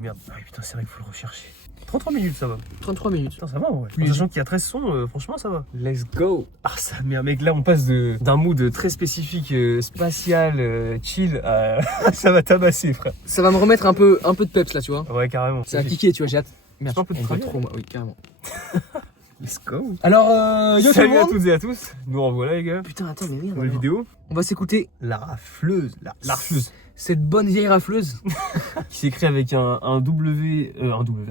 Merde. Ah putain, c'est vrai qu'il faut le rechercher. 33 minutes, ça va. 33 minutes. Putain, ça va, ouais. En sachant qu'il y a 13 sons, franchement, ça va. Let's go. Ah, ça, merde, mec, là, on passe d'un mood très spécifique, spatial, chill, à... ça va tabasser, frère. Ça va me remettre un peu de peps, là, tu vois. Ouais, carrément. Ça a piqué, tu vois, j'ai hâte. Merde, un peu de travail. trop, moi. Oui, carrément. Let's go. Alors, yo tout le Salut à monde. toutes et à tous. Nous en voilà, les gars. Putain, attends, mais merde. Nouvelle vidéo. On va s'écouter La rafleuse. La rafleuse. cette bonne vieille rafleuse. Qui s'écrit avec un W,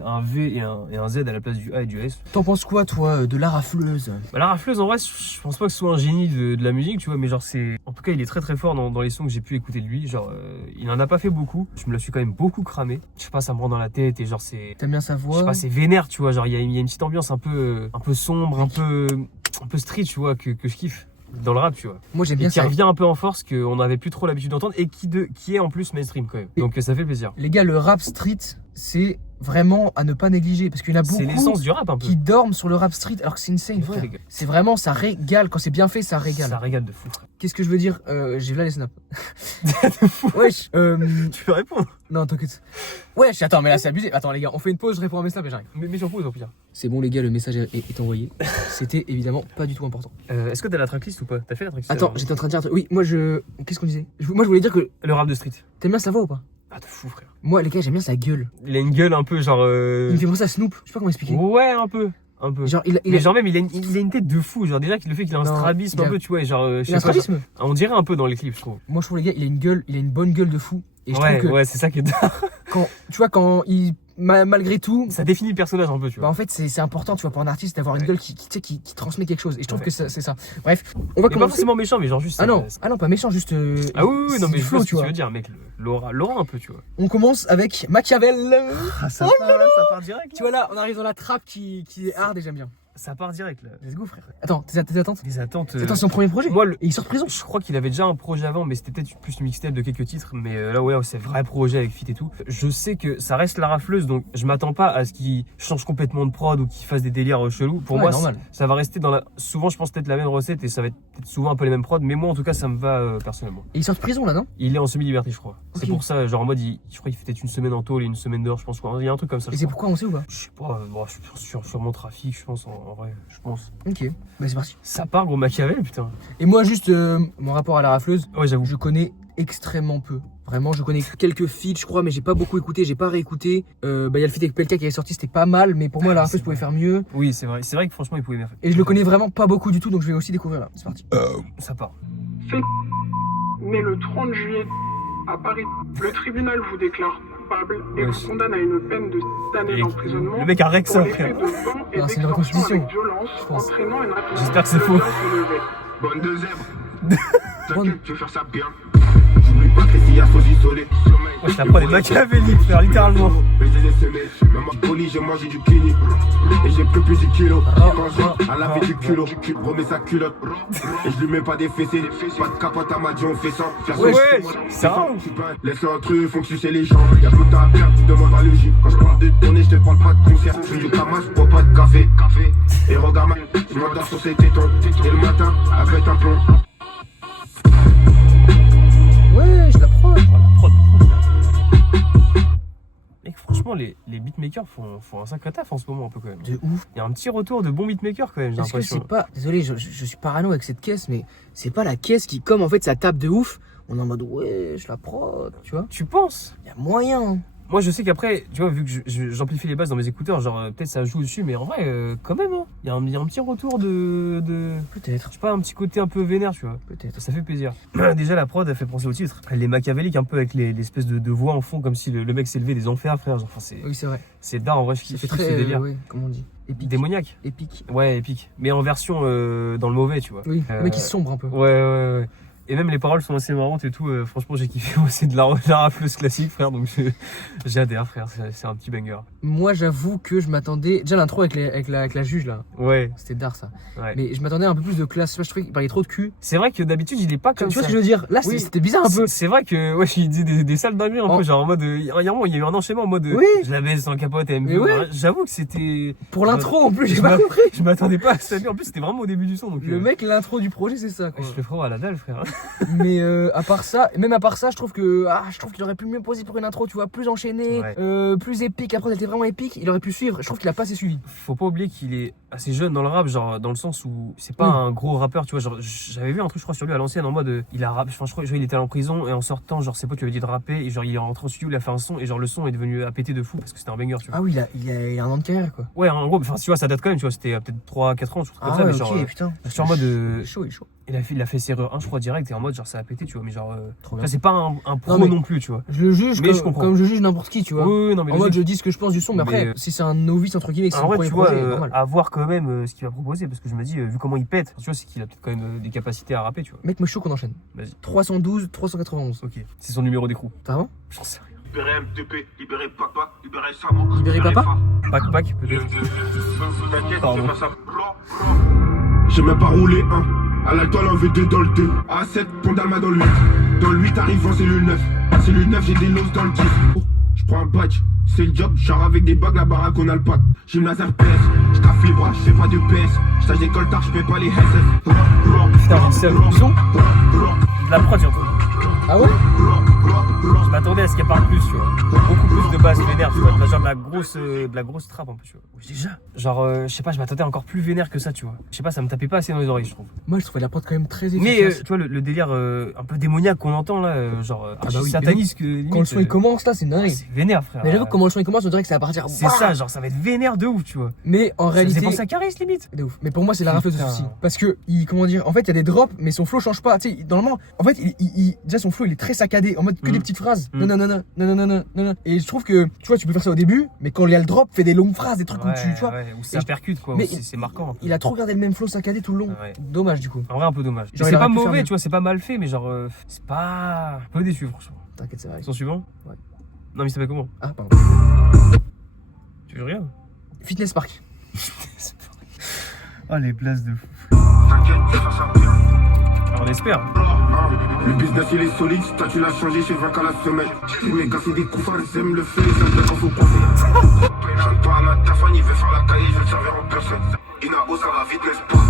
un V et un Z à la place du A et du S. T'en penses quoi, toi, de la rafleuse? Bah, la rafleuse, en vrai, je pense pas que ce soit un génie de la musique, tu vois, mais genre, c'est. En tout cas, il est très très fort dans les sons que j'ai pu écouter de lui. Genre, il en a pas fait beaucoup. Je me la suis quand même beaucoup cramé. Je sais pas, ça me rend dans la tête et genre, c'est. T'aimes bien sa voix? Je sais pas, c'est vénère, tu vois. Genre, il y a une petite ambiance un peu sombre, un peu street, tu vois, que je kiffe. Dans le rap, tu vois. Moi, j'aime Et bien qui ça. revient un peu en force, qu'on n'avait plus trop l'habitude d'entendre et qui est en plus mainstream quand même. Donc ça fait plaisir. Les gars, le rap street, c'est vraiment à ne pas négliger parce qu'il y en a C'est beaucoup l'essence du rap un peu. qui dorment sur le rap street alors que c'est insane, frère. régale. C'est vraiment, ça régale. Quand c'est bien fait, ça régale. Ça régale de fou, frère. Qu'est-ce que je veux dire? J'ai là les snaps. De fou. Wesh. Tu peux répondre. Non, t'inquiète. Wesh, attends, mais là c'est abusé. Attends, les gars, on fait une pause, je réponds à mes snaps et j'arrive. Mais j'en pose au pire. C'est bon, les gars, le message est envoyé. C'était évidemment pas du tout important. Est-ce que t'as la tracklist ou pas? T'as fait la tracklist? Attends, j'étais en train de dire un truc. Oui, moi je. Qu'est-ce qu'on disait? Moi je voulais dire que. Le rap de street. T'aimes bien sa voix ou pas? Ah, de fou, frère. Moi, les gars, j'aime bien sa gueule. Il a une gueule un peu genre. Il me fait penser à Snoop. Je sais pas comment expliquer. Ouais, un peu. Un peu. Genre, il Mais a. genre même, il a une tête de fou. Genre déjà, le fait qu'il a un Non, strabisme il a- un peu, tu vois. Et genre, je Il a un sais pas, genre, strabisme. on dirait un peu dans les clips, je trouve. Moi, je trouve, les gars, il a une gueule, il a une bonne gueule de fou. Et je Ouais, trouve que ouais, c'est ça qui est. quand, tu vois, quand il. Malgré tout. Ça définit le personnage un peu, tu Bah vois. en fait c'est important tu vois pour un artiste d'avoir une Ouais. gueule qui transmet quelque chose et je trouve Ouais. que c'est ça. Bref, on va Mais pas commencer. forcément méchant, mais genre juste. Ah non, pas méchant, juste. Ah oui, non, c'est mais du je flow, vois ce tu que tu vois. veux dire, mec. L'aura un peu, tu vois. On commence avec Machiavel. Ah, ça part direct. Tu vois là, on arrive dans la trappe qui est hard et j'aime bien. Ça part direct, là. Let's go frère. Attends, tes attentes? Les attentes. Attends, c'est son premier projet. Moi, Et il sort de prison. je crois qu'il avait déjà un projet avant, mais c'était peut-être plus une mixtape de quelques titres. Mais là, ouais, c'est vrai projet avec feat et tout. Je sais que ça reste la rafleuse, donc je m'attends pas à ce qu'il change complètement de prod ou qu'il fasse des délires chelous. Pour Ouais, moi, normal. ça va rester dans la. Souvent, je pense peut-être la même recette et ça va être peut-être souvent un peu les mêmes prods. Mais moi, en tout cas, ça me va personnellement. Et il sort de prison là, non? Il est en semi-liberté, je crois. C'est Ok. pour ça, genre en mode, je crois qu'il fait peut-être une semaine en tôle et une semaine dehors, je pense. Quoi. Il y a un truc comme ça. Et je c'est crois. pourquoi on sait ou pas? Je sais pas, bon, je suis sur mon trafic, je pense, en vrai, je pense. Ok, bah c'est parti. Ça part, gros Machiavel, putain. Et moi juste mon rapport à la rafleuse, Ouais, j'avoue. je connais extrêmement peu. Vraiment, je connais quelques feats, je crois, mais j'ai pas beaucoup écouté, j'ai pas réécouté. Bah il y a le feat avec Pelka qui est sorti, c'était pas mal, mais pour moi la rafleuse c'est pouvait vrai. faire mieux. Oui, c'est vrai que franchement, il pouvait bien faire. Et je le connais vraiment pas beaucoup du tout, donc je vais aussi découvrir là. C'est parti. Ça part. Né le 30 juillet à Paris, le tribunal vous déclare coupable et Ouais, vous condamne à une peine de 6 années Et d'emprisonnement le mec a Rex, pour ça, les frère. faits de vent et Non, c'est une d'extorsion reconstitution, avec violence, je pense. entraînant une rapide J'espère que c'est faux. violence élevée. Bonne de zèbre. Bonne- T'inquiète, tu veux faire ça bien. J'oublie pas que s'il y a sauce isolée. Wesh, la prod est machiavélique, frère, littéralement. Mais je les ai semés. Maman poli, j'ai mangé du kini. Et j'ai pris plus du kilo. Quand je rentre, elle avait du culot. Remets sa culotte. Et je lui mets pas des fessées. Pas de capote à ma dit, on fait ça. Ouais, ça. Laisse-le entre eux, faut que tu sais les gens. Y'a tout à perdre, demande à logique. Quand je parle de tournée, je te parle pas de concert. Je suis du camas, je bois pas de café. Et regarde, je m'endors sur ses tétons. Et le matin, elle pète un plomb. Ouais, je la prends. Oh, la prod de fou, frère. Mec, franchement, les beatmakers font un sacré taf en ce moment, un peu quand même. De ouf. Il y a un petit retour de bons beatmakers quand même, j'ai Est-ce que l'impression. c'est pas. Désolé, je suis parano avec cette caisse, mais c'est pas la caisse qui, comme en fait ça tape de ouf, on est en mode ouais, je la prends, tu vois. Tu penses? Y a moyen. Hein. Moi, je sais qu'après, tu vois, vu que j'amplifie les basses dans mes écouteurs, genre, peut-être ça joue dessus, mais en vrai, quand même, hein. Il y a un petit retour de. Peut-être, Je sais pas, un petit côté un peu vénère, tu vois. peut-être. Ça fait plaisir. Déjà, la prod, elle fait penser au titre. Elle est machiavélique, un peu avec l'espèce de voix en fond, comme si le mec s'élevait des enfers, frère. Genre, enfin, Oui, c'est vrai. c'est dingue, en vrai, je Ça kiffe fait ce très. délire. Ouais, comment on dit? Épique. Démoniaque. Épique. Ouais, épique. Mais en version dans le mauvais, tu vois. Oui, le mec il sombre un peu. Ouais. Et même les paroles sont assez marrantes et tout. Franchement, j'ai kiffé. Moi, c'est de la rafleuse classique, frère. Donc, j'adhère, frère. C'est un petit banger. Moi, j'avoue que je m'attendais. Déjà, l'intro avec la juge là, Ouais. c'était d'art ça. Ouais. Mais je m'attendais à un peu plus de classe. Je trouvais qu'il parlait trop de cul. C'est vrai que d'habitude, il est pas comme Tu vois ça. ce que je veux dire? Là, Oui. c'était bizarre un peu. C'est vrai que ouais, il disait des sales dingueries un Oh. peu, genre en mode il y a eu un enchaînement en mode Oui. je la baisse sans capote, elle me Mais veut. ouais. J'avoue que c'était Pour l'intro en plus, j'ai je pas m'a- compris. je m'attendais pas à ça. En plus, c'était vraiment au début du son donc Le mec, l'intro du projet, c'est ça quoi. je le ferai à la dalle, frère. Mais à part ça, même à part ça, je trouve qu'il aurait pu mieux poser pour une intro, tu vois, plus enchaîné, plus épique. Après, elle était vraiment épique, il aurait pu suivre. Je trouve qu'il a pas assez suivi. Faut pas oublier qu'il est assez jeune dans le rap, genre dans le sens où c'est pas un gros rappeur, tu vois. Genre, j'avais vu un truc, je crois, sur lui à l'ancienne en mode il a rap, je crois il était en prison et en sortant, genre ses potes lui avaient dit de rapper et genre il est rentré en studio, il a fait un son et genre le son est devenu à péter de fou parce que c'était un banger, tu vois. Ah oui, il a un an de carrière quoi. Ouais, en gros, enfin, tu vois, ça date quand même, tu vois, c'était peut-être 3-4 ans, je trouve comme ça, mais genre. Putain. Je suis en mode. Il est chaud. Il a fait Serrure 1, je crois, direct, et en mode, genre, ça a pété, tu vois, mais genre. Trop Ça, bien. c'est pas un pro non plus, tu vois. Je le juge mais je comprends. comme je juge n'importe qui, tu vois. Oui, non, mais en mode, je dis ce que je pense du son, mais après, si c'est un novice, entre guillemets, que c'est en son vrai, premier tu vois, projet, normal. à voir quand même ce qu'il va proposer, parce que je me dis, vu comment il pète, tu vois, c'est qu'il a peut-être quand même des capacités à rapper, tu vois. Mec, moi, je suis chaud qu'on enchaîne. Vas-y. 312, 391. Ok. C'est son numéro d'écrou. T'as vraiment? J'en sais rien. Libérez MTP, libérez Papa, libérez Samo. Libérez Papa? Pac, peut-être. T'inquiète, Pardon. c'est pas ça. J'ai même pas roulé un. À l'alcool en V2 dans le 2. A7, pont d'Alma dans le 8. Dans le 8, arrive en cellule 9. À cellule 9, j'ai des losses dans le 10. Je prends un badge, c'est le job. J'sors avec des bugs, la baraque, on a le pack. J'ai une laser PS, j'taffe les bras, j'fais pas de PS. J'tâche d'école tard, j'paie pas les SS. Putain, j'ai seul. Son? De la prod, surtout. Ah ouais? Je m'attendais à ce qu'il parle plus, tu vois. Beaucoup plus de basse vénère, tu vois. Genre de la grosse trappe un peu, tu vois. Déjà. Genre, je sais pas, je m'attendais encore plus vénère que ça, tu vois. Je sais pas, ça me tapait pas assez dans les oreilles, je trouve. Moi, je trouvais la prod quand même très efficace. Mais tu vois, le délire un peu démoniaque qu'on entend là, genre oui, sataniste. Quand le son il commence là, c'est une dinguerie. C'est vénère, frère. Mais j'avoue que comment le son il commence, on dirait que ça va partir. C'est ça, genre ça va être vénère de ouf, tu vois. Mais en réalité. C'est pour ça Caris limite. De ouf. Mais pour moi, c'est la rafleuse de Putain. souci. Parce que, comment dire, en fait, il y a des drops, mais son flow change pas. Tu sais, normalement, en fait, déjà son flow il est très saccadé, en mode que des petites phrases. Non. Et je trouve que, tu vois, tu peux faire ça au début, mais quand il y a le drop, fais des longues phrases, des trucs où tu vois. Ouais, où ça percute quoi, mais c'est marquant. Il a trop gardé le même flow saccadé tout le long. Ouais. Dommage du coup. En vrai, un peu dommage. Genre, C'est il pas aurait pu faire mauvais, mieux. tu vois, c'est pas mal fait, mais genre, c'est pas. Un peu déçu, franchement. T'inquiète, c'est vrai. Son suivant? Ouais. Non, mais il s'appelle comment? Ah, pardon. Tu veux rien? Fitness Park. Oh, les places de fou. T'inquiète, c'est pas ça. Alors, on espère. Le business il est solide, statut l'a changé, j'ai 20 à la semaine. Les mes gars c'est des coups fards, ils aiment le fait, ça me quand faut profiter. J'aime pas la tafane, il veut faire la cahier, je vais le servir en personne. Inao, ça va vite, n'est-ce pas?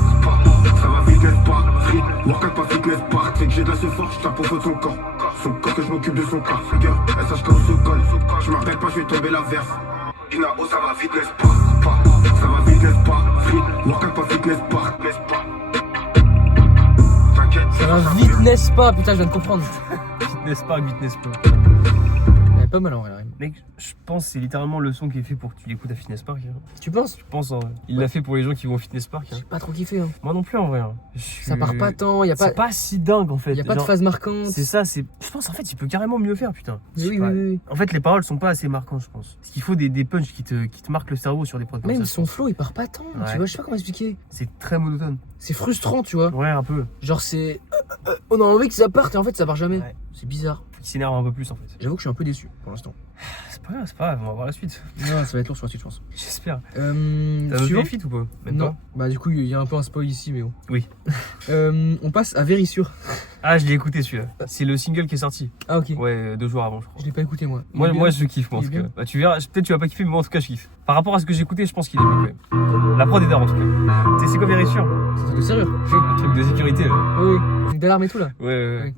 Ça va vite, n'est-ce pas? Free, workout pas fitness pas. C'est que j'ai de la ce fort, je tape au feu de son corps. Son corps que je m'occupe de son corps. Figure, SHK au sous-col. Je m'appelle pas, je vais tomber la verse. Inao, ça va vite, n'est-ce pas? Ça va vite, n'est-ce pas? Free, workout pas fitness pas, n'est-ce pas? Ça va vite, n'est-ce pas? Putain, je viens de comprendre. Fitness Park, Fitness Park. Elle est pas mal en vrai, la rime. Mec, je pense que c'est littéralement le son qui est fait pour que tu l'écoutes à Fitness Park. Hein. Tu penses? Je pense, en vrai. Il l'a fait pour les gens qui vont au Fitness Park. Hein. J'ai pas trop kiffé. Hein. Moi non plus, en vrai. Hein. Ça part pas tant, y a pas. C'est pas si dingue, en fait. Y a pas de Genre, phase marquante. C'est ça, c'est. Je pense, en fait, il peut carrément mieux faire, putain. Je sais Oui. pas. En fait, les paroles sont pas assez marquantes, je pense. Parce qu'il faut des punchs qui te marquent le cerveau sur des prods comme Même ça. son flow il part pas tant, Ouais. tu vois, je sais pas comment expliquer. C'est très monotone. C'est frustrant, tu vois. Ouais, un peu. Genre c'est. On a envie que ça parte et en fait ça part jamais. Ouais. C'est bizarre. Faut qu'il s'énerve un peu plus, en fait. J'avoue que je suis un peu déçu pour l'instant. C'est pas grave, on va voir la suite. Non, ça va être lourd sur la suite, je pense. J'espère. T'as noté Suivant. les feats ou pas? Même Non. pas. Bah du coup il y a un peu un spoil ici mais bon. Oui. On passe à Vérissure. Ah, je l'ai écouté celui-là. C'est le single qui est sorti. Ah ok. Ouais, 2 jours avant, je crois. Je l'ai pas écouté moi. Moi je kiffe, moi, en Il est tout cas. bien. Bah, tu verras, peut-être tu vas pas kiffer, mais moi en tout cas je kiffe. Par rapport à ce que j'ai écouté, je pense qu'il est bien quand même. La prod est d'art en tout cas. Tu sais, c'est quoi Vérissure? C'est un truc de sérieux. Le truc de sécurité là. Oui. Truc d'alarme et tout là. Ouais.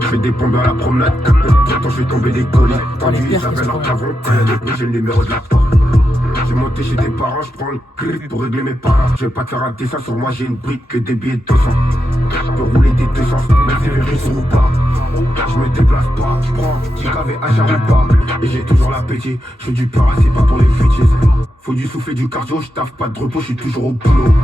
Je fais des pompes à la promenade. Bientôt je vais tomber des colis. Tendu, les ils pierres, appellent qu'est-ce leur que cavron. Quand y'a des pneus, j'ai le numéro de la porte. J'ai monté chez tes parents, je prends le clip pour régler mes parents. Je vais pas te faire un dessin sur moi, j'ai une brique que des billets de 200. Je peux rouler des 200, même si les risques ou pas. Je me déplace pas, je prends JKV HR ou pas. Et j'ai toujours l'appétit, je fais du para, c'est pas pour les fétiches. Faut du souffle et du cardio, je taffe pas de repos, je suis toujours au boulot.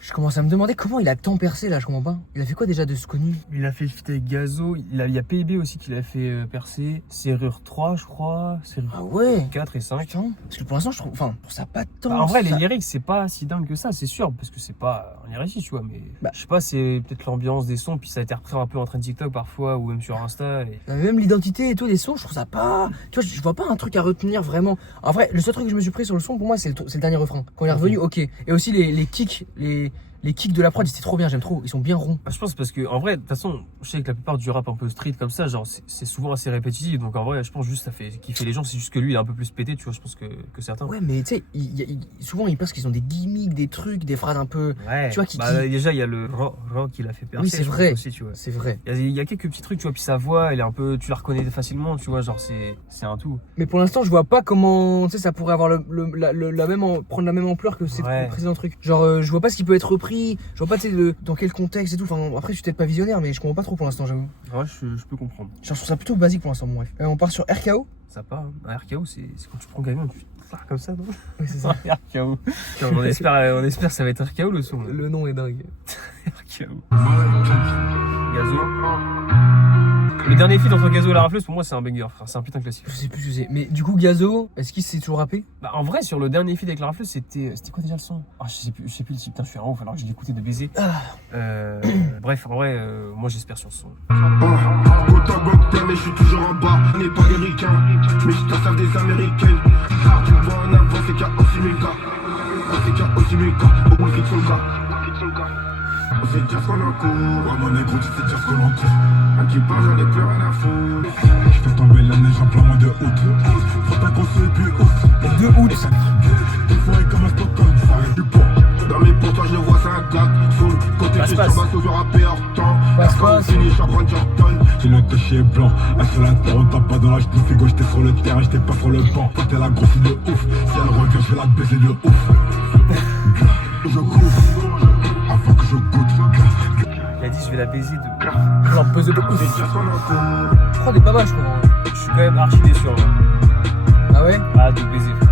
Je commence à me demander comment il a tant percé là, je comprends pas. Il a fait quoi déjà de ce connu? Il a fait le feat avec Gazo, il y a PIB aussi qui l'a fait percer. Serrure 3, je crois. Serrure Ah ouais. 4 et 5. Putain. Parce que pour l'instant je trouve. Enfin, pour ça pas tant. Bah, en vrai, ça... les lyrics, c'est pas si dingue que ça, c'est sûr, parce que c'est pas un lyriciste, tu vois, mais Bah. je sais pas, c'est peut-être l'ambiance des sons, puis ça a été repris un peu en train de TikTok parfois, ou même sur Insta. Et... Même l'identité et tout des sons, je trouve ça pas. Tu vois, je vois pas un truc à retenir vraiment. En vrai, le seul truc que je me suis pris sur le son pour moi, c'est le dernier refrain. Quand il est revenu, ok. Et aussi les kicks, Les kicks de la prod, c'était trop bien, j'aime trop. Ils sont bien ronds. Je pense parce que, en vrai, de toute façon, je sais que la plupart du rap un peu street comme ça, genre, c'est souvent assez répétitif. Donc, en vrai, je pense juste ça fait kiffer les gens. C'est juste que lui, il est un peu plus pété, tu vois, je pense que certains. Ouais, mais tu sais, souvent ils pensent qu'ils ont des gimmicks, des trucs, des phrases un peu. Ouais. Tu vois, qui. Déjà, il y a le rock qui l'a fait percer. Oui, c'est je pense vrai. Aussi, tu vois. C'est vrai. Il y a quelques petits trucs, tu vois, puis sa voix, elle est un peu. Tu la reconnais facilement, tu vois, genre, c'est un tout. Mais pour l'instant, je vois pas comment, tu sais, ça pourrait avoir prendre la même ampleur que ces précédents trucs. Genre, je vois pas ce qui peut être repris. Je vois pas, tu sais, dans quel contexte et tout. Enfin, après, je suis peut-être pas visionnaire, mais je comprends pas trop pour l'instant, j'avoue. Ouais, je peux comprendre. Je trouve ça plutôt basique pour l'instant, bon, bref. On part sur RKO. Ça part, hein. Un RKO, c'est quand tu prends quelqu'un, tu pars comme ça, non? Oui, c'est ça. RKO. On espère que ça va être RKO le son. Le nom est dingue. RKO. Gazo. Le dernier feat entre Gazo et la rafleuse, pour moi, c'est un banger, frère. C'est un putain de classique. Je sais plus ce que c'est. Mais du coup, Gazo, est-ce qu'il s'est toujours rappé? Bah, en vrai, sur le dernier feat avec la rafleuse, c'était quoi déjà le son? Ah, je sais plus le type. Putain, je suis un ouf alors que j'ai écouté de baiser. Bref, en vrai, moi, j'espère sur ce son. Autant bloqué, mais je suis toujours en bas. On n'est pas des ricains, mais je te sers des américaines. Tu me vois en avant, c'est qu'il y a aussi mes gars. C'est qu'il y a aussi mes gars. Au bout de son gars. On sait déjà ce qu'on en court. À mon négro, tu sais déjà ce qu'on en court. À qui parle, j'en ai plus rien à foutre. Je fais tomber la neige en plein mois de août. Faut pas qu'on se plus haut. 2 août. Des forêts comme un Stockholm, ça arrête du pont. Dans mes potes, je vois ça un gars. Sur le côté Passe, qui passe. se passe au rappé hors temps. Passe. Fini, champion Jordan. J'ai le déchet blanc, sur la terre, on tape pas dans la genou, figo, j'étais sur le terrain, j'étais pas sur le banc. Quand t'es la grosse de ouf, si elle revient, je vais la baiser de ouf. Je cours, avant que je goûte. Il a dit, je vais la baiser de. Genre, pesé de On sait ouf. déjà ce qu'on en court. Je crois des pas mal, je crois. Je suis quand même archi déçu, en vrai. Ah ouais? Ah, de baiser, frère.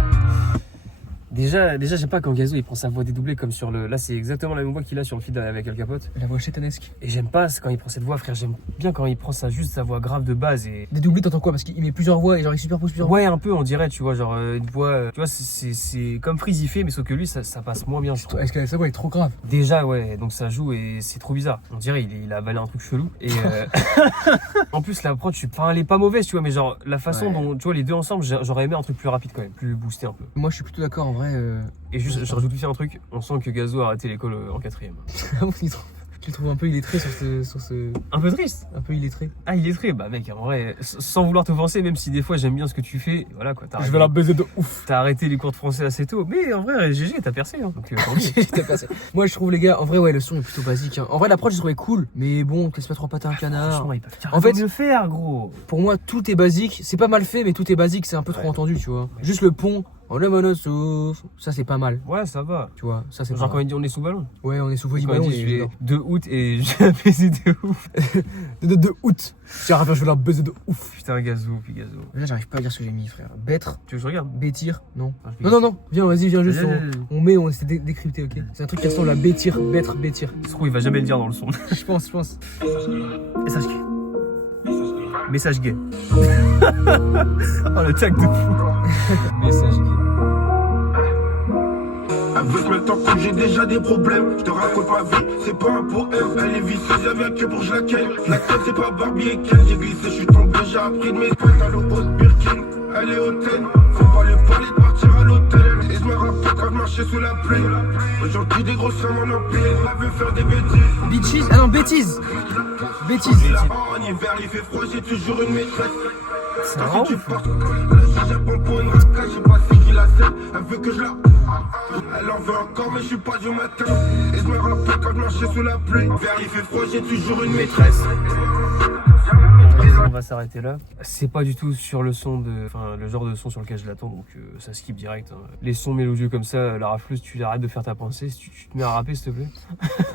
Déjà, j'aime pas quand Gazo il prend sa voix dédoublée comme sur le. Là, c'est exactement la même voix qu'il a sur le feed avec Al Capote. La voix chétanesque. Et j'aime pas quand il prend cette voix, frère. J'aime bien quand il prend juste sa voix grave de base et. Dédoublé, t'entends quoi? Parce qu'il met plusieurs voix et genre il superpose plusieurs voix. Ouais, un peu, on dirait, tu vois, genre une voix. Tu vois, c'est comme Freeze il fait, mais sauf que lui, ça passe moins bien, je trouve. Est-ce que sa voix est trop grave? Déjà, ouais, donc ça joue et c'est trop bizarre. On dirait, il a avalé un truc chelou. Et en plus, la prod, elle est pas mauvaise, tu vois, mais genre, la façon dont, tu vois, les deux ensemble, j'aurais aimé un truc plus rapide quand même, plus boosté un peu. Moi, je suis plutôt d'accord en vrai. Et juste, je rajoute aussi un truc, on sent que Gazo a arrêté l'école en 4ème. Tu le trouves un peu illettré sur ce. Un peu triste. Un peu illettré. Ah, il est très, bah mec, en vrai, sans vouloir t'offenser, même si des fois j'aime bien ce que tu fais, voilà quoi, Je vais la baiser de ouf. T'as arrêté les cours de français assez tôt, mais en vrai, GG, t'as percé, hein, donc tant mieux. T'as passé. Moi, je trouve, les gars, en vrai, ouais, le son est plutôt basique. Hein. En vrai, l'approche, je trouvais cool, mais bon, te laisse pas trop pâter un canard. Franchement, ils peuvent En fait, mieux faire, gros. Pour moi, tout est basique. C'est pas mal fait, mais tout est basique. C'est un peu trop entendu, tu vois. Juste le pont. On le monosouffle. Ça, c'est pas mal. Ouais, ça va. Tu vois, ça, c'est Genre pas quand mal. il dit on est sous ballon. Ouais, on est sous Quand ballon. il dit je vais 2 août et je vais baiser de ouf. De août. Tiens, je vais la baiser de ouf. Putain, Gazo, puis Gazo. Là, j'arrive pas à lire ce que j'ai mis, frère. Bêtre, Tu veux que je regarde? bétir, non. Ah, je vais- Non. Viens, vas-y, viens juste. Vas-y. On met, on essaie de décrypter, ok. C'est un truc qui ressemble à bétir, bêtre, bétir. Ça se trouve, il va jamais le dire dans le son. Je pense. Message gay. Message gay. Oh, le tag de fou. Message gay. Avec mes temps comme j'ai déjà des problèmes. Je te raconte ma vie, c'est pas un poème. Elle est vicieuse, elle vient que pour je la ken. La ken c'est pas Barbie et Ken. J'ai glissé, je suis tombé, j'ai appris de mes potes à l'eau haute Birkin. Elle est hautaine, faut pas lui parler de partir à l'hôtel. Et je me rappelle quand je marchais sous la pluie. Aujourd'hui des grosses sommes en empire, elle veut faire des bêtises. Bitches. Ah non, bêtise. Bêtise. Là, en hiver, il fait froid, j'ai toujours une maîtresse. C'est Quand marrant. tu portes, j'apprends pour une racaille, je sais pas si qui la sait. Elle veut que je la. Elle en veut encore, mais je suis pas du matin. Et je me rappelle quand je marchais sous la pluie. Vers il fait froid, j'ai toujours une maîtresse. On va s'arrêter là. C'est pas du tout sur le son enfin le genre de son sur lequel je l'attends, donc ça skip direct. Hein. Les sons mélodieux comme ça, la rafleuse, tu arrêtes de faire ta pensée, si tu te mets à rapper s'il te plaît.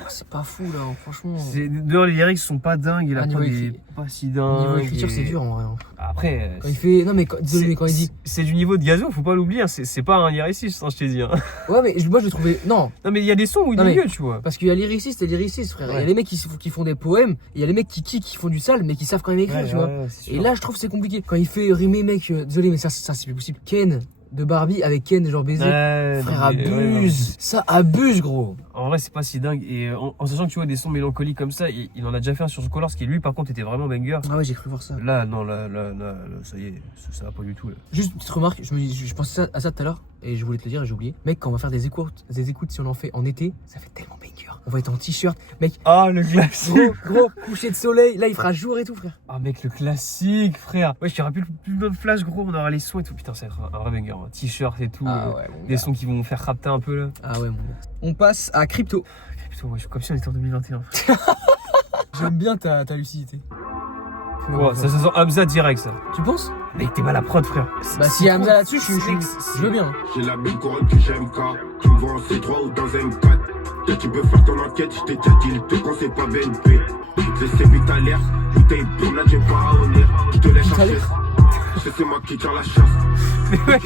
C'est pas fou, là, franchement. D'ailleurs, les lyrics sont pas dingues et la Ah, prod niveau est écrit- pas si dingue. Niveau écriture, et- c'est dur en vrai. Après, Quand il fait. Non, mais désolé, mais quand il dit. c'est du niveau de Gazo, faut pas l'oublier, hein, c'est pas un lyriciste, hein, je t'ai dit. Hein. Ouais, mais moi je le trouvais. Non, Non, mais il y a des sons où il Non, est mais- mieux, tu vois. parce qu'il y a lyriciste et lyriciste, frère. Il y Ouais. a les mecs qui font des poèmes, et il y a les mecs qui font du sale, mais qui savent quand même écrire, tu vois. c'est Et sûr. là, je trouve que c'est compliqué. Quand il fait rimer, mec, désolé, mais ça c'est plus possible. Ken de Barbie avec Ken, genre baiser. Ouais, Frère, non, mais- abuse. Ça abuse, gros. En vrai, c'est pas si dingue. Et en sachant que tu vois des sons mélancoliques comme ça, il en a déjà fait un sur Colors qui lui, par contre, était vraiment banger. Ah ouais, j'ai cru voir ça. Là, non, là, ça y est, ça va pas du tout. Là. Juste une petite remarque, je pensais à ça tout à l'heure. et je voulais te le dire et j'ai oublié. Mec, quand on va faire des écoutes, si on en fait en été, ça fait tellement banger. On va être en t-shirt, mec. Ah, le classique. Gros, coucher de soleil. Là, il fera jour et tout, frère. Ah, mec, le classique, frère. Ouais, je t'aurais plus de flash, gros. On aura les sons et tout. Putain, ça va être un vrai banger. Hein. T-shirt et tout. Ah ouais, mon des gars. sons qui vont faire rapter un peu là. Ah ouais, mon gars. On passe à crypto. Putain, ouais, je suis comme si on était en 2021. J'aime bien ta lucidité. Wow, ça sent Hamza direct, ça. Tu penses? Mec, t'es mal à prod, frère. Bah, si y a Hamza là-dessus, je veux bien. J'ai la belle couronne que j'aime car tu me vois en C3 ou dans M4. Là tu peux faire ton enquête, je t'ai déjà dit, le te conseille pas BNP. Je sais vite à l'air, bouteille pour là j'ai pas à honneur. Je te laisse en chaise, c'est moi qui tire la chasse. Mais ouais.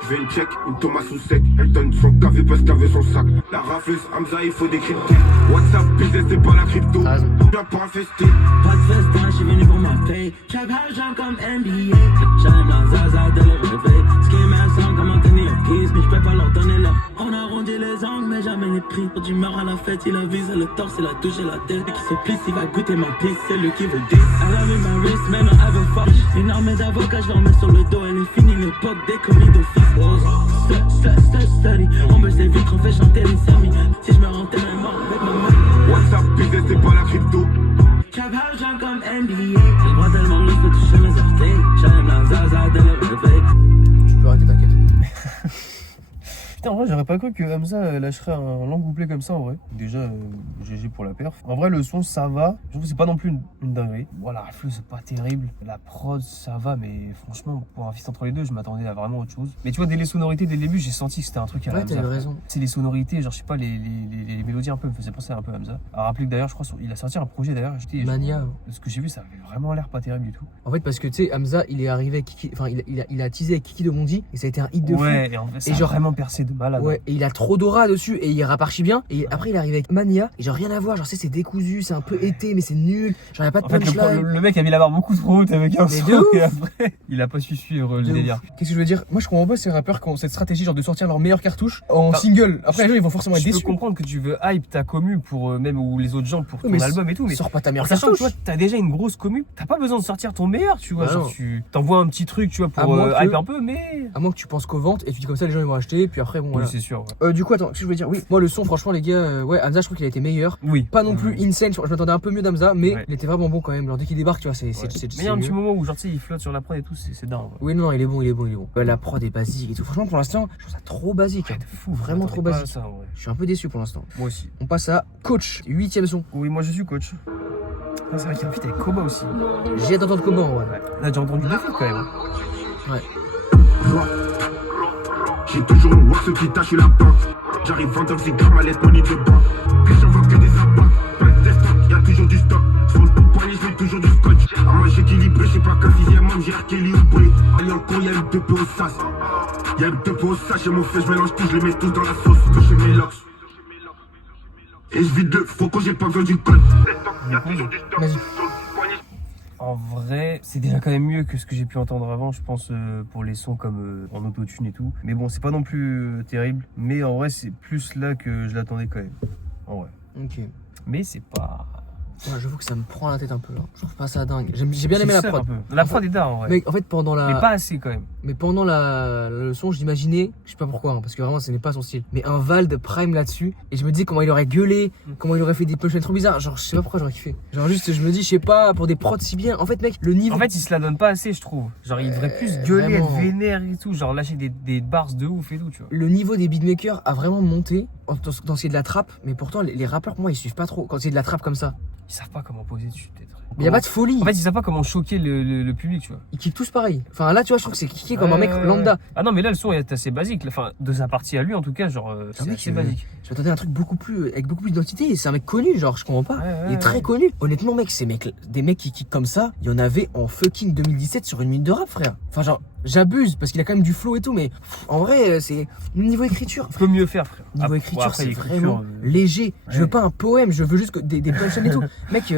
Je vais une check, une Thomas sous sec. Elle donne son café parce qu'elle veut son sac. La rafleuse, Hamza, il faut décrypter. WhatsApp, business, c'est pas la crypto. T'as raison. Viens pour infester. Pas de festin, j'suis venu pour ma paye. Chaque argent comme NBA. J'aime la zaza de le réveil. Ce qui m'inquiète comme Anthony Hopkins, mais j'peux pas leur donner là. On arrondit les angles, mais jamais les prix. Quand tu meurs à la fête, il a visé le torse, il a touché la tête. Qui se plisse, il va goûter ma piste, c'est lui qui veut dire. Elle a mis ma wrist, mais non, elle veut fuck. Une armée d'avocats, je leur mets sur le dos. Elle est finie, l'époque des commis d'office. Study, on baisse les vitres, on fait chanter les semis. Si je me rends tellement mort avec ma main. WhatsApp, business, c'est pas la crypto. Chaque argent comme NBA. Je bois tellement l'eau, je peux toucher mes orteils. J'aime la zaza de le réveil. Tu peux arrêter, t'inquiète. Putain, en vrai, j'aurais pas cru que Hamza lâcherait un long couplet comme ça en vrai. Déjà, GG pour la perf. En vrai, le son, ça va. Je trouve que c'est pas non plus une dinguerie. Voilà, la flou, c'est pas terrible. La prod, ça va, mais franchement, pour un fils entre les deux, je m'attendais à vraiment autre chose. Mais tu vois, dès les sonorités, dès le début, j'ai senti que c'était un truc à Ouais, Hamza. t'as raison. C'est les sonorités, genre, je sais pas, les mélodies un peu me faisaient penser un peu à Hamza. À rappeler que d'ailleurs, je crois, il a sorti un projet d'ailleurs. Mania. Ce que j'ai vu, ça avait vraiment l'air pas terrible du tout. En fait, parce que tu sais, Hamza, il est arrivé avec Kiki, enfin, il a teasé avec Kiki de Bondy et ça a été un hit de fou. Ouais, et en fait, ça Et a genre- vraiment percé de malade. Ouais, et il a trop d'aura dessus et il rapartit bien. Et après, il est arrivé avec Mania et genre rien à voir. Genre, c'est décousu, c'est un peu été, mais c'est nul. Genre, y a pas de En fait, punchline. le mec a mis la barre beaucoup trop haute avec un Mais son de ouf. et après, il a pas su suivre le De délire. ouf. Qu'est-ce que je veux dire? Moi, je comprends pas ces rappeurs qui ont cette stratégie genre de sortir leur meilleure cartouche en Bah, single. Après, les gens ils vont forcément être Je peux déçus. comprendre que tu veux hype ta commu pour même ou les autres gens pour ton mais album et tout, mais Sors pas ta meilleure sachant que tu cartouche. vois, t'as déjà une grosse commu, t'as pas besoin de sortir ton meilleur, tu vois. Bah genre, non. tu t'envoies un petit truc, tu vois, À pour moins que- hype un peu, mais. À moins que tu penses qu'aux ventes et tu dis comme ça, les gens ils vont acheter. Puis après, bon, voilà. Oui, c'est sûr. Ouais. Du coup, attends, qu'est-ce que je veux dire? Oui, moi, le son, franchement, les gars, ouais, Hamza, je trouve qu'il a été meilleur. Oui. Pas non plus insane, je m'attendais un peu mieux d'Hamza, mais Ouais. il était vraiment bon quand même. Genre, dès qu'il débarque, tu vois, c'est Ouais. Mais il y a un petit mieux. moment où, genre, tu sais, il flotte sur la prod et tout, c'est dingue. Ouais. Oui, non, il est bon. La prod est basique et tout. Franchement, pour l'instant, je trouve ça trop basique. Ouais, de fou, Vraiment je trop m'attendais pas à basique. ça, en vrai. Je suis un peu déçu pour l'instant. Moi aussi. On passe à Coach, 8ème son. Oui, moi je suis coach. Ah, c'est vrai qu'il y a un feat avec Koba aussi. J'ai hâte d'entendre comment, ouais. On a déjà entendu deux feats quand même. Ouais. J'ai toujours une wax qui tâche la pince. J'arrive 20 ans, c'est grave, ma lettre money de bas. Puis j'en vois que des sabbats. Pas de stock, y'a toujours du stock. Sur le poignet, j'ai toujours du scotch. À moi, j'ai équilibré, j'sais pas qu'un sixième homme, j'ai Kelly ou Brie. Allez, en cours, y'a une 2 au sas. Y'a une 2 au sas, j'ai mon fait, j'mélange tout, j'les mets tous dans la sauce. Toucher mes locks. Et j'vide le faucon, j'ai pas besoin du code. Y'a toujours du stock. Vas-y. Sur le poignet. En vrai, c'est déjà quand même mieux que ce que j'ai pu entendre avant, je pense, pour les sons comme en autotune et tout. Mais bon, c'est pas non plus terrible. Mais en vrai, c'est plus là que je l'attendais quand même. En vrai. Ok. Mais c'est pas. Ouais, j'avoue que ça me prend la tête un peu là. Je trouve pas ça dingue. J'ai bien aimé C'est la ça, prod. un peu. La prod est dingue en vrai. Mais en fait, pendant la. Mais pas assez quand même. Mais pendant la leçon, j'imaginais, je sais pas pourquoi, hein, parce que vraiment ce n'est pas son style, mais un Vald Prime là-dessus, et je me dis comment il aurait gueulé, comment il aurait fait des punchlines trop bizarres, genre je sais pas pourquoi j'aurais kiffé. Genre juste, je me dis, je sais pas, pour des prods si bien, en fait mec, le niveau... En fait, il se la donne pas assez, je trouve. Genre, il devrait plus gueuler, vraiment. être vénère et tout. Genre, lâcher des bars de ouf et tout, tu vois. Le niveau des beatmakers a vraiment monté dans ce qui est de la trappe, mais pourtant les rappeurs pour moi ils suivent pas trop quand c'est de la trappe comme ça. Ils savent pas comment poser dessus, peut-être. Mais y a pas de folie, En fait, ils savent pas comment choquer le public, tu vois. ils kiffent tous pareil. Enfin là tu vois, je trouve que c'est kické comme un mec Ouais. lambda. Ah non, mais là, le son est assez basique. Enfin, de sa partie à lui, en tout cas, genre, c'est mec, assez basique. Je m'attendais à un truc avec beaucoup plus d'identité, et c'est un mec connu, genre je comprends pas. Ouais, Il est très connu. Honnêtement, mec, des mecs qui kickent comme ça, il y en avait en fucking 2017 sur une minute de rap, frère. Enfin, genre, j'abuse parce qu'il a quand même du flow et tout, mais en vrai, c'est niveau écriture. Il peut mieux faire, frère. Niveau Après, écriture, après, c'est l'écriture, vraiment léger. Je veux ouais. pas un poème, je veux juste des punchlines et tout. Mec,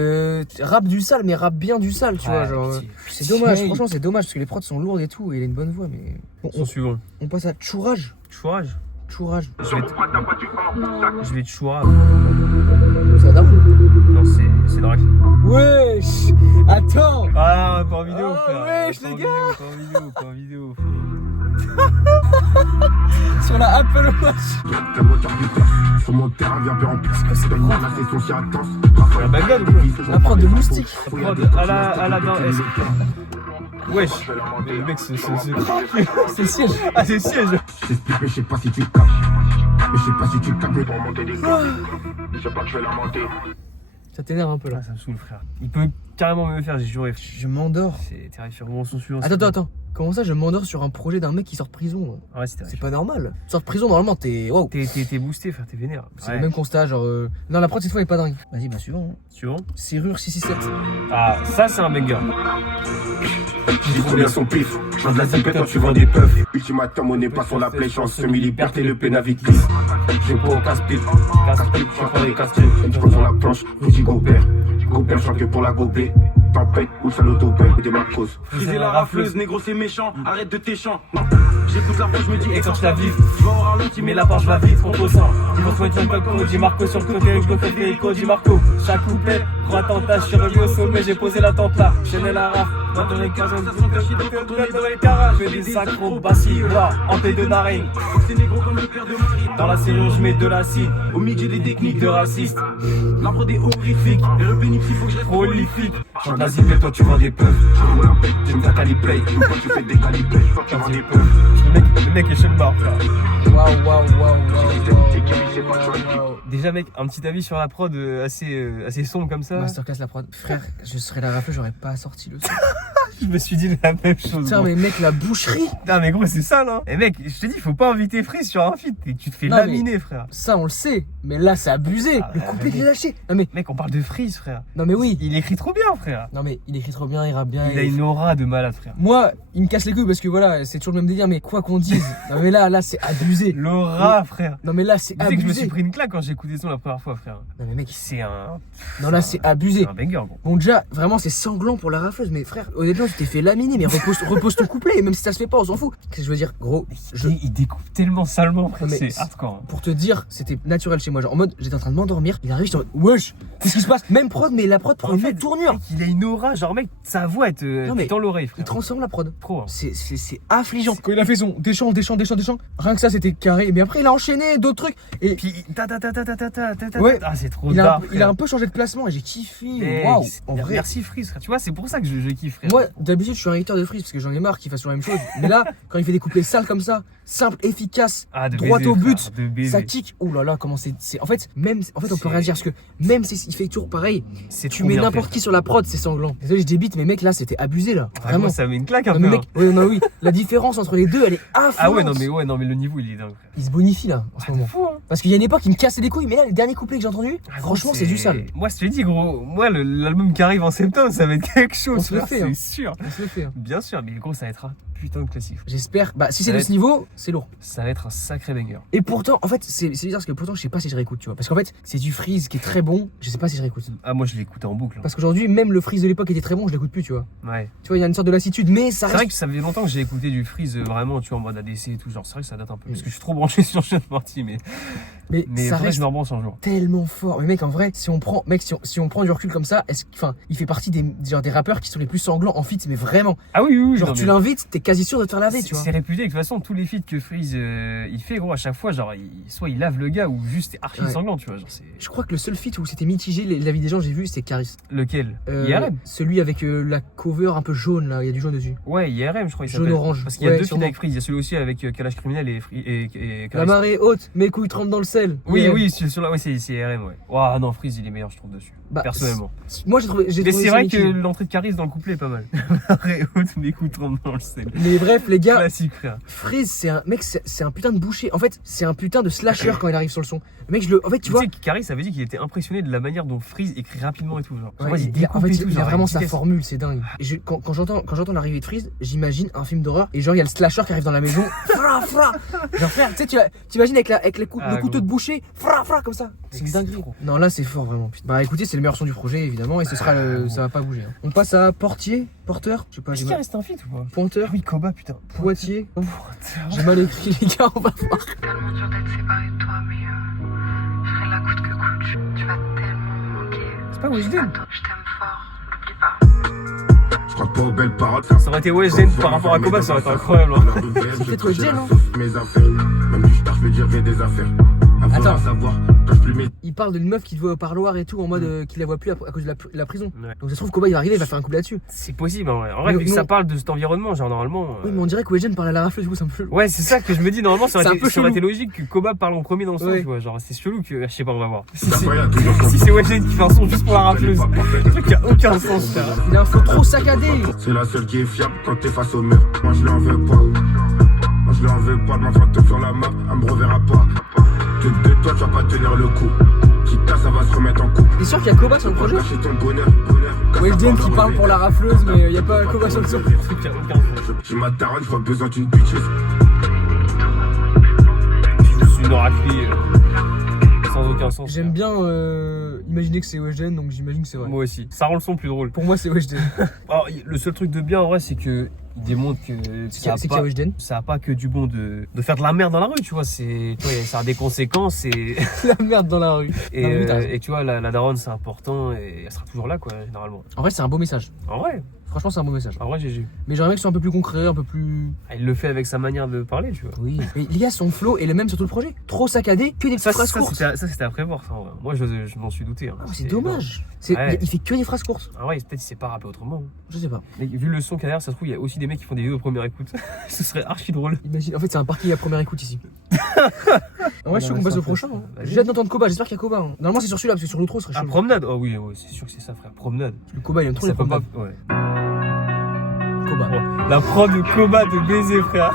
rap du sale, mais rap bien du sale, tu vois. Ouais, Genre, pitié. c'est dommage, franchement, c'est dommage parce que les prods sont lourdes et tout, et il a une bonne voix, mais. Bon, Son suivant. on passe à Chourage. Chourage. Chourage. Je vais te chourage. Ça dame. Non, c'est Drac. Wesh! Attends! Ah, pas en vidéo, Ah, frère. wesh, Pas les en gars. vidéo, pas en vidéo. sur la Apple Watch. Ta voiture du taf. Sur mon terrain, viens bien en place. Donne moi la session si intense. La bagarre ou quoi? La prod de moustique. La prod à la dent S. Wesh, mais le mec, c'est C'est le siège. Ah, c'est le siège. J'explique, mais je sais pas si tu captes. Mais je sais pas si tu captes. Pour monter des gars. Je sais pas que je vais la monter. Ça t'énerve un peu là. Ah, ça me saoule, frère. Il peut carrément me faire, j'ai juré. Je m'endors. C'est terrifiant, vraiment son suivant. Attends. Comment ça, je m'endors sur un projet d'un mec qui sort de prison? Ouais, c'est C'est terrifiant. pas normal. Sort de prison, normalement, t'es. Wow. T'es boosté, frère, t'es vénère. C'est le même constat, genre. Non, la prod cette fois est pas dingue. Vas-y, bah suivant. Suivant. Serrure 667. Ah, ça, c'est un banger. J'ai trop bien son pif. Change la zipette quand tu vends des puffs. Ultimatum, on n'est pas sur la play. Chance semi-liberté, le plein avec glisse. J'ai pas au casse-pipe. Casse-pipe, je prends les casse-pipe. Je prends sur la planche, Rudy Gobert. Gobert, je que pour la gober. Tempête, ou ça l'autopère, ou des macros. Friser la rafleuse, négro c'est méchant, arrête de tes chants. Non, j'écoute la voix, je me dis, Et quand je la vive, je vais au ralenti, mais la part, je la vide, contre sang. Ils vont trouver ton coco, dit Marco sur le côté, je le fais Federico, dit Marco. Chaque couplet, gros attentat, je suis revenu au sommet, j'ai posé la tente là. Chanel la raf, dans les 15 ans, dans les caras, je fais des sacros, bassis, là, en paix de narine. c'est négro comme le père de Marie. Dans la cellule, je mets de l'acide, Au milieu des techniques de raciste, la prod est horrifique. Et le bénéfice, il faut que je reste prolifique. Chante la zip et toi tu vends des puffs. Tu me fais caliplay, Quand tu fais des calibrés, quand tu vends des puffs. le mec est chez le bar, frère. Waouh. Déjà, mec, un petit avis sur la prod assez sombre comme ça. Masterclass la prod. Frère, je serais la rafle, j'aurais pas sorti le son. Je me suis dit la même chose. Putain, gros. mais mec, la boucherie. Putain, mais gros, c'est ça, là. Et mec, je te dis, faut pas inviter Freeze sur un feat. Tu te fais Non, laminer, frère. Ça, on le sait. Mais là, c'est abusé. Ah, Le bah, couplet mais- qu'il a lâché. Non, mais. Mec, on parle de Freeze, frère. Non, mais oui. Il écrit trop bien, frère. Non, mais il écrit trop bien, il rappe bien. Il a une aura de malade, frère. Moi, il me casse les couilles parce que voilà, c'est toujours le même délire. Mais quoi qu'on dise. Non, mais là, c'est abusé. L'aura, frère. Non, mais là, c'est Tu sais que je me abusé. suis pris une claque quand j'ai écouté son la première fois, frère. Non, mais mec. C'est un. Non, là, c'est abusé. Un banger, gros. Bon, déjà, vraiment, c'est sanglant pour la rafleuse. Mais frère, honnêtement, tu t'es fait laminer. Mais repose ton couplet. Et même si ça se fait pas, on s'en fout. Qu'est-ce que je veux dire, gros? Il découpe tellement salement, frère. Non, mais C'est hardcore. Hein. Pour te dire, c'était naturel chez moi. Genre en mode, j'étais en train de m'endormir. Il arrive, j'étais en mode, wesh, qu'est-ce qui se passe? Même prod, mais la prod prend une autre tournure. Mec, il a une aura, genre, mec, sa voix, elle Non, mais te dans l'oreille, frère. Il transforme la prod. Trop. Hein. C'est affligeant. Quand il a fait son déchant, rien que ça, c'était carré. Mais après, il a enchaîné d'autres trucs. Et Puis, Ouais. Ah, c'est trop il a, dark, il a un peu changé de placement et j'ai kiffé. Mec, Waouh. En vrai, merci Freeze, frère. Tu vois, c'est pour ça que je kiffe, frère. moi, d'habitude, je suis un hater de Freeze parce que j'en ai marre qu'il fasse la même chose. Mais là, quand il fait des couplets sales comme ça, simple, efficace, Ah, de droit baiser, au but, frère, de baiser. ça kick. Ouh là là, comment c'est. En fait, on peut rien dire parce que même s'il fait toujours pareil, C'est tu trop mets bien n'importe fait. qui sur la prod, c'est sanglant. Désolé, je débite, mais mec, là, c'était abusé là. Ah, Vraiment. moi, ça met une claque un Non, peu. mais hein. mec, oui, la différence entre les deux, elle est affluente. Ah ouais, non, mais le niveau, il est dingue, frère. Il se bonifie là, en ce Ah, moment. c'est fou, hein. Parce qu'il y a une époque, il me cassait les couilles, mais là, le dernier couplet que j'ai entendu, Ah, franchement, gros, c'est du sale. Moi, je te l'ai dit, gros. Moi, l'album qui arrive en septembre, ça va être quelque chose, On se le frère, fait, hein. c'est sûr. On se le fait. Hein. Bien sûr, mais gros, ça va être un putain de classique. J'espère. Bah, si c'est Ça de va ce niveau, c'est lourd. Ça va être un sacré banger. Et pourtant, en fait, c'est bizarre parce que pourtant, je sais pas si je réécoute, tu vois. Parce qu'en fait, c'est du Freeze qui est très bon, je sais pas si je réécoute. Ah, moi, je l'ai écouté en boucle. hein. Parce qu'aujourd'hui, même le Freeze de l'époque était très bon, je l'écoute plus, tu vois. Ouais. Tu vois, il y a une sorte de lassitude, mais ça C'est vrai reste. que ça fait longtemps que j'ai écouté du Freeze vraiment, tu vois, en mode ADC et tout. Genre, c'est vrai que ça date un peu. Parce que je suis trop branché sur Sean Morty, mais Mais ça faudrait que reste je me rebranche un jour. tellement fort. Mais mec, en vrai, si on prend du recul comme ça, enfin, il fait partie des rappeurs qui sont les plus sanglants en feat, mais vraiment. Ah oui, Genre, non, tu mais- l'invites, t'es quasi sûr de te faire laver, tu vois. C'est réputé que de toute façon tous les feats que Freeze il fait gros à chaque fois genre soit il lave le gars ou juste c'est archi Ouais. sanglant tu vois genre c'est Je crois que le seul feat où c'était mitigé l'avis des gens, j'ai vu, c'était Caris. lequel IRM. Celui avec la cover un peu jaune là, il y a du jaune dessus. Ouais IRM je crois il Jaune s'appelle. orange. Parce qu'il y a Ouais, deux feats sûrement. avec Freeze il y a celui aussi avec Kalash Criminel et La Caris. marée est haute, mes couilles trempent dans le sel. Oui Yeah. oui sur là ouais c'est IRM ouais. Ouah non Freeze il est meilleur je trouve dessus Bah, personnellement. Moi j'ai trouvé Mais c'est ça vrai que mitigé. l'entrée de Caris dans le couplet est pas mal. Arrête haute mes coups tombent dans le sel. Mais bref, les gars, Classique frère. Freeze, c'est un mec, c'est un putain de boucher. En fait, c'est un putain de slasher quand il arrive sur le son. Le mec, en fait, tu Tu vois. sais que Caris avait dit qu'il était impressionné de la manière dont Freeze écrit rapidement et tout genre. Ouais, Moi, en découpe fait, et il tout, a genre, vraiment avec sa vitesse. formule, c'est dingue. Et quand j'entends l'arrivée de Freeze, j'imagine un film d'horreur et genre il y a le slasher qui arrive dans la maison, fra fra. Genre frère, tu sais, t'imagines avec le Ah, couteau gros. de boucher, fra fra comme ça. C'est une C'est dinguerie. trop. Non là c'est fort vraiment. Putain. Bah écoutez, c'est le meilleur son du projet évidemment et ce sera ça va pas bouger. Hein. On passe à porteur, je sais pas, Est-ce j'ai qu'il mal. reste un feat ou pas Pointeur, Oui Koba putain. Poitiers. J'ai mal écrit les gars, on va voir. Tellement dur d'être séparé de toi, mais je ferai la coûte que coûte. Tu vas tellement me manquer. C'est pas Wisdom. Je t'aime fort, n'oublie pas. Je crois pas aux belles paroles. Ça aurait été Weshden par rapport à Koba, ça aurait été incroyable. Hein. C'est peut-être Weshden, non? Mes affaires, même du star, je peux dire j'ai des affaires. Attends. Savoir, quand je plus mes... Il parle d'une meuf qui te voit au parloir et tout, en mode qu'il la voit plus à cause de la prison. Ouais. Donc ça se trouve, Koba il va arriver, il va faire un coup là-dessus. C'est possible en vrai. En vrai, Mais vu que non. ça parle de cet environnement, genre normalement. Oui, mais on dirait que Weshden parle à la rafleuse, du coup, ça me fait. Ouais, c'est ça que je me dis. Normalement, ça C'est aurait, un peu ça aurait chelou. été logique que Koba parle en premier dans le son, Ouais. tu vois. Genre, c'est chelou que. Je sais pas, on va voir. Si c'est Weshden qui fait un son juste pour la rafleuse, le truc qui a aucun sens, frère. Il a un flow trop saccadé. C'est la seule qui est fiable quand t'es face au mur. Moi je lui en veux pas. Moi je lui en veux pas de m'entendre sur la map, elle me reverra pas. Que de toi tu vas pas tenir le coup. Quitte à ça va se remettre en couple. T'es sûr qu'il y a Koba sur le projet? Cacher ton bonheur. Weshden qui parle pour la rafleuse, mais il y a pas Koba sur le son. Le truc qui a aucun sens. J'ai ma taronne, j'ai pas besoin d'une bitch. Juste une raclée sans aucun sens. J'aime bien imaginer que c'est Weshden, donc j'imagine que c'est vrai. Moi aussi. Ça rend le son plus drôle. Pour moi, c'est Weshden. Alors, le seul truc de bien en vrai, c'est que il démontre que C'est qu'il y a Weshden. ça a pas que du bon de faire de la merde dans la rue, tu vois. C'est, tu vois, ça a des conséquences et La merde dans la rue. et, Non, mais oui, t'as raison. et tu vois, la daronne c'est important et elle sera toujours là, quoi, généralement. En vrai, c'est un beau message. En vrai, Franchement, c'est un beau message. GG. Mais j'aimerais que ce soit un peu plus concret, un peu plus. Ah, il le fait avec sa manière de parler, tu vois. Oui. Mais les gars, son flow est le même sur tout le projet. Trop saccadé, que des petites phrases courtes. C'était à prévoir, ça, en vrai. Moi, je m'en suis douté. Hein. Ah, c'est dommage. Ouais. Il fait que des phrases courtes. Ah ouais, peut-être il sait pas rapper autrement. hein. Je sais pas. Mais vu le son qu'il y a derrière, ça se trouve, il y a aussi des mecs qui font des vidéos de première écoute. Ce serait archi drôle. Imagine, en fait, c'est un parking à première écoute ici. En vrai, je suis sûr qu'on passe au prochain. Hein. Vas-y. J'ai hâte d'entendre Koba, j'espère qu'il y a Koba. Hein. Normalement, c'est sur celui-là, parce que sur l'autre, ce serait Ah, chaud. promenade. Oh oui, ouais, c'est sûr que c'est ça, frère. Promenade. Parce que Koba, il aime trop Ça les peut pas. promenades. Ouais. Koba. La prod de Koba de baiser, frère.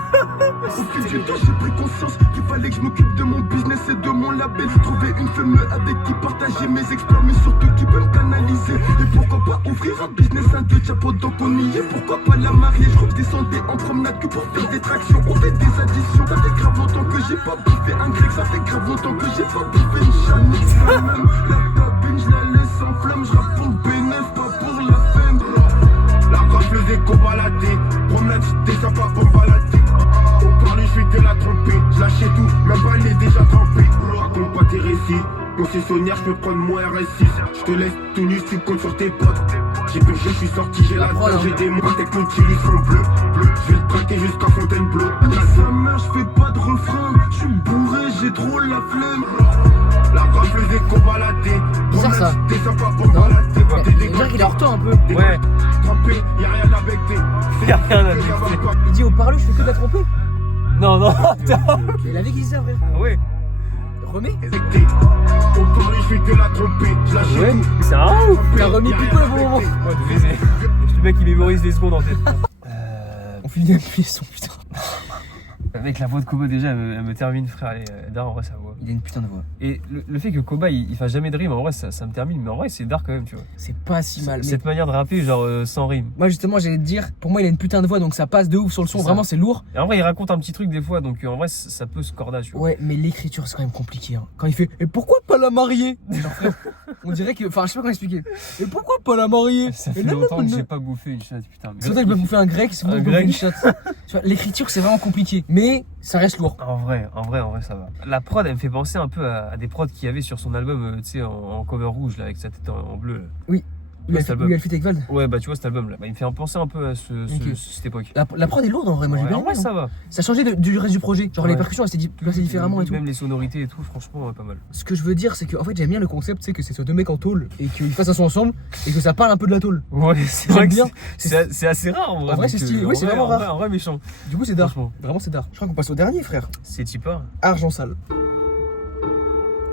Au fil du temps, j'ai pris conscience qu'il fallait que je m'occupe de mon business et de mon label. Trouver une femme avec qui partager mes exploits, mais surtout qui peut me canaliser. Et pourquoi pas ouvrir un business, un deux chapeaux pendant qu'on y est. Pourquoi pas la marier? Je redescendais en promenade que pour faire des tractions. On fait des additions. Ça fait grave longtemps que j'ai pas biffé un grec. Ça fait grave longtemps que j'ai pas biffé une chanix. Même la cabine, je la laisse en flamme. Je rappe pour le bénéf, pas pour la femme. La rafle des cobaladés. Promenade, t'es sympa pour me balader. Au parler, je fais que la tromper. Je lâchais tout, même pas il est déjà trempé. Raconte pas tes récits. Concessionnaire, je peux prendre mon RS6. Je te laisse tout nu, tu comptes sur tes potes. J'ai pêché, je suis sorti, j'ai la dalle, j'ai des mots avec mon tirus sont bleus. Je vais le traquer jusqu'à Fontainebleau. Sa mère, je fais pas de refrain. Je suis bourré, j'ai trop la flemme. La rafle des cobaladés. Bizarre, ça. T'es sympa pour me Non. balader. Quand t'es On dirait qu'il est en retard un peu. Ouais. trempé, y'a rien à becter. Y'a rien à dire. Il dit au parleux, je fais que de la tromper. Non, non, attends. Mais la vie qui dit ça, frère. Ah ouais. Remets. Au parler, je fais que la tromper. Je lâchais Ouais. tout. C'est un ouf. Il a remis Pipo le bon moment. Ouais, de baiser. Le mec, il mémorise les secondes en tête. On finit d'appuyer son putain. Avec la voix de Koba, déjà, elle me termine, frère. Elle est dark, en vrai, sa voix. Il a une putain de voix. Et le fait que Koba, il fasse jamais de rime, en vrai, ça me termine. Mais en vrai, c'est dark quand même, tu vois. C'est pas si mal. Mais Cette manière de rapper, genre, sans rime. moi, justement, j'allais te dire, pour moi, il a une putain de voix, donc ça passe de ouf sur le son. C'est ça. Vraiment, c'est lourd. Et en vrai, il raconte un petit truc des fois, donc en vrai, ça peut se corder, tu vois. Ouais, mais l'écriture, c'est quand même compliqué. Hein. Quand il fait, et pourquoi pas la marier? Genre, frère, on dirait que. Enfin, je sais pas comment expliquer. Et pourquoi pas la marier? Ça Et fait non, non, longtemps que non. j'ai pas bouffé une chatte, putain. C'est vrai que je me bouffer un grec, c'est Un bon, grec. une chatte. Tu vois, l'écriture, c'est vraiment compliqué. Mais ça reste lourd. En vrai, ça va. La prod, elle me fait penser un peu à des prods qu'il y avait sur son album, tu sais, en cover rouge, là, avec sa tête en bleu. Là. Oui. Ouais, cet album. Il a le feat avec Vald. Ouais, bah tu vois cet album là, bah, il me fait penser un peu à Ok. cette époque. La prod est lourde en vrai, moi j'ai Ouais, bien en vrai, aimé, ça hein. va. Ça a changé du reste du projet. Genre les Ouais. percussions, elles s'étaient placées différemment et tout. Même les sonorités et tout, franchement, pas mal. Ce que je veux dire, c'est que en fait, j'aime bien le concept, c'est que c'est soit deux mecs en tôle et qu'ils fassent un son ensemble et que ça parle un peu de la tôle. Ouais, c'est J'aime vrai que bien. c'est assez rare en vrai. En vrai, c'est donc, stylé. en Oui, c'est vrai, vraiment en vrai, rare. En vrai, méchant. Du coup, c'est dark. Franchement. Vraiment, c'est dark. Je crois qu'on passe au dernier, frère. C'est Tipa. Argent sale.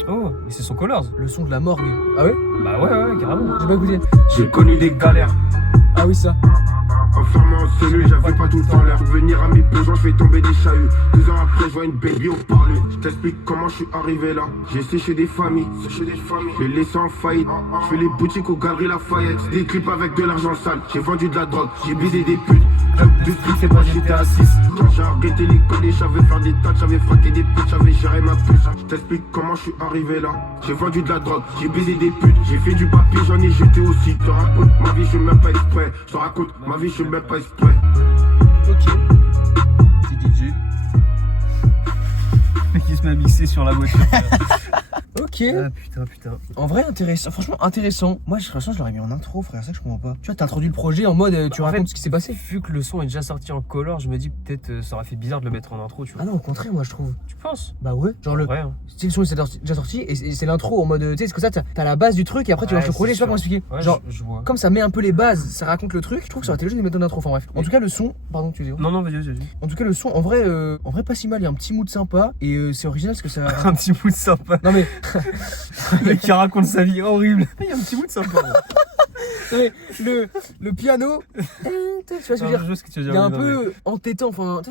Oh, mais c'est son Colors. Le son de la morgue. Ah ouais? Bah ouais, carrément. J'ai pas écouté. J'ai connu des galères. Ah oui, ça. Enfermé en cellule, j'avais pas tout le temps l'air. Venir à mes besoins, je fais tomber des chahuts. 2 ans après, je vois une baby au parler. Je t'explique comment je suis arrivé là. J'ai séché des familles, je les laissé en faillite. Je fais les boutiques aux galeries Lafayette. Des clips avec de l'argent sale. J'ai vendu de la drogue, j'ai baisé des putes. De street, c'est pas j'étais à 6. Quand j'ai arrêté l'école, et j'avais faire des tâches, j'avais fraqué des putes, j'avais géré ma pute. Je t'explique comment je suis arrivé là. J'ai vendu de la drogue, j'ai baisé des putes. J'ai fait du papier, j'en ai jeté aussi. Je te raconte ma vie, je suis même pas exprès. Je te raconte ma vie, je suis même pas exprès. Ok. C'est DJ. Le mec qui se met à mixer sur la voiture. Ok. Ok. Ah putain. En vrai, intéressant. Franchement, intéressant. Moi, je l'aurais mis en intro, frère. C'est ça que je comprends pas. Tu vois, t'as introduit le projet en mode tu En racontes fait, ce qui s'est passé. Vu que le son est déjà sorti en color, je me dis peut-être ça aurait fait bizarre de le mettre en intro, tu vois. Ah non, au contraire, moi, je trouve. Tu penses? Bah ouais. Genre, le Ouais, hein. style son, c'est déjà sorti et c'est l'intro en mode. Tu sais, c'est que ça, t'as la base du truc et après, tu Ouais, lances le projet. c'est Je sais pas comment sûr. expliquer. Ouais, Genre, je vois. comme ça met un peu les bases, ça raconte le truc. Je trouve que ça aurait été logique de mettre en intro. Enfin, bref. En tout cas, le son. Pardon, tu dis. Non, vas-y. En tout cas, le son, en vrai, pas si mal. Il y a un petit mood sympa et c'est original parce que ça. Un petit bout de sympa. Non mais. Le mec qui raconte sa vie horrible. Il y a un petit bout de sympa. Le piano. Tu vois ce que je veux dire? Je vois ce que tu veux dire. Il est un non, peu entêtant, enfin, tu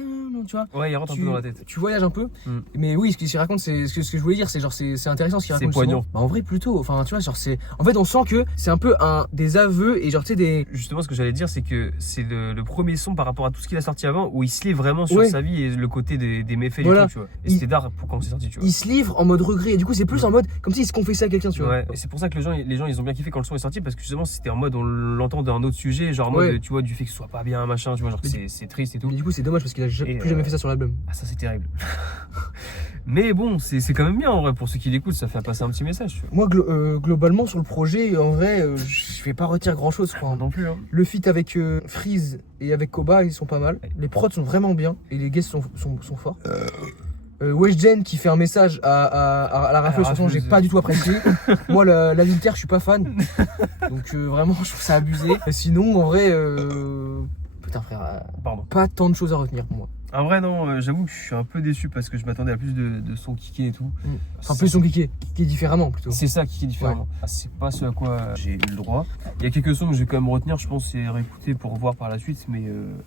vois. Ouais, il rentre un peu dans la tête. Tu voyages un peu. Mm. Mais oui, ce qu'il raconte, c'est ce que je voulais dire, c'est genre c'est intéressant ce qu'il C'est raconte. poignant. Souvent. Bah en vrai plutôt. Enfin, tu vois, genre c'est. En fait, on sent que c'est un peu des aveux et genre tu sais des. Justement, ce que j'allais dire, c'est que c'est le premier son par rapport à tout ce qu'il a sorti avant où il se livre vraiment sur Ouais. sa vie et le côté des méfaits Voilà. du truc, tu vois. Et c'était d'art pour quand c'est sorti, tu vois. Il se livre en mode regret. Et du coup, c'est plus en mode comme s'il se confessait à quelqu'un, tu vois. Ouais, et c'est pour ça que les gens ils ont bien kiffé quand le son est sorti parce que justement c'était en mode on l'entend d'un autre sujet, genre en mode Ouais. tu vois du fait que ce soit pas bien machin, tu vois, genre que c'est triste et tout. Mais du coup, c'est dommage parce qu'il a Et, plus jamais fait ça sur l'album. Ah ça c'est terrible. Mais bon, c'est quand même bien en vrai pour ceux qui l'écoutent, ça fait passer un petit message, tu vois. Moi, globalement, sur le projet, en vrai, je vais pas retirer grand chose, je crois. Non plus hein. Le feat avec Freeze et avec Koba, ils sont pas mal. Les prods sont vraiment bien et les guests sont forts. Weshden qui fait un message à la rafleuse, franchement, j'ai pas du tout apprécié. Moi, la Linker, je suis pas fan. Donc, vraiment, je trouve ça abusé. Et sinon, en vrai, putain, frère, Pardon. pas tant de choses à retenir pour moi. En vrai non, j'avoue que je suis un peu déçu parce que je m'attendais à plus de son kické et tout. Enfin, plus son kické différemment plutôt. C'est ça qui est différent. Ah, c'est pas ce à quoi j'ai eu le droit. Il y a quelques sons que je vais quand même retenir, je pense, et réécouter pour voir par la suite. Mais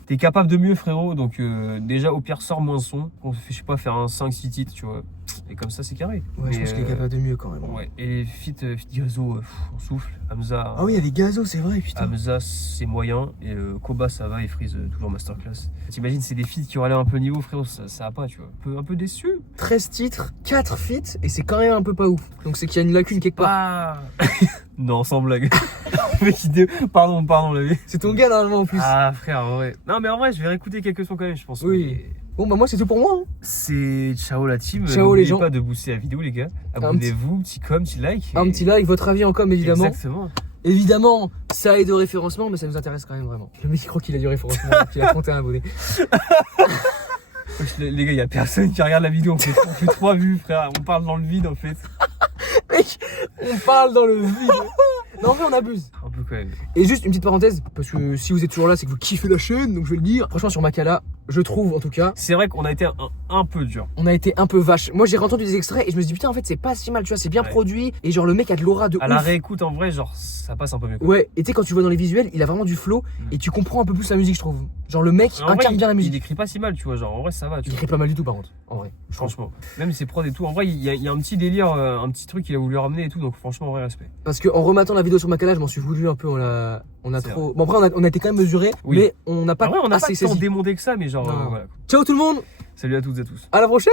t'es capable de mieux, frérot. Donc déjà, au pire, sors moins son. On fait, je sais pas, faire un 5-6 titres, tu vois. Et comme ça, c'est carré. Ouais, je pense qu'il est capable de mieux quand même. Ouais. Et les feats Gazo, on souffle. Hamza. Ah oui, il y a des gazos, c'est vrai, putain. Hamza, c'est moyen. Et Koba, ça va. Et Freeze, toujours masterclass. T'imagines, c'est des feats qui auraient un peu le niveau, frérot. Ça va pas, tu vois. Un peu déçu. 13 titres, 4 feats, et c'est quand même un peu pas ouf. Donc c'est qu'il y a une lacune quelque part. Ah non, sans blague. Pardon, le mec. C'est ton gars normalement en plus. Ah frère, en vrai. Non mais en vrai, je vais réécouter quelques sons quand même, je pense. Oui. Mais Bon bah moi c'est tout pour moi. Hein. c'est ciao la team. Ciao, N'oubliez les gens. pas de booster la vidéo les gars. Abonnez-vous, petit com, petit like. Un petit like, votre avis en com évidemment. Exactement. Évidemment, ça aide au référencement, mais ça nous intéresse quand même vraiment. Le mec il croit qu'il a du référencement, qu'il a 31 abonnés. Les gars, il y a personne qui regarde la vidéo. On fait 3 vues, frère. On parle dans le vide en fait. Mec, on parle dans le vide. Non, en vrai, on abuse. Un peu quand même. Et juste une petite parenthèse, parce que si vous êtes toujours là, c'est que vous kiffez la chaîne, donc je vais le dire. Franchement, sur Makala, je trouve en tout cas, C'est vrai qu'on a été un peu dur. on a été un peu vache. Moi, j'ai entendu des extraits et je me suis dit, putain, en fait, c'est pas si mal, tu vois, c'est bien Ouais. produit. Et genre, le mec a de l'aura de À la ouf. réécoute en vrai, genre ça passe un peu mieux. Ouais, et tu sais, quand tu vois dans les visuels, il a vraiment du flow et tu comprends un peu plus la musique, je trouve. Genre, le mec En vrai, incarne bien la il musique. écrit pas si mal, tu vois. Genre en vrai, ça va. Tu Il vois. écrit pas mal du tout, par contre, en vrai. Je trouve. Franchement. Même ses prods et tout. En vrai, il y a un petit délire, un petit truc qu'il a voulu ramener et tout. Donc franchement, en vrai, respect. Parce que en rematant la vidéo sur Makala, je m'en suis voulu un peu, on a C'est trop. Bon, après, on a été quand même mesuré, Oui. mais on n'a pas En vrai, on n'a pas assez tant saisi. démonté que ça, mais genre Non. voilà. Ciao tout le monde, Salut à toutes et à tous. à la prochaine!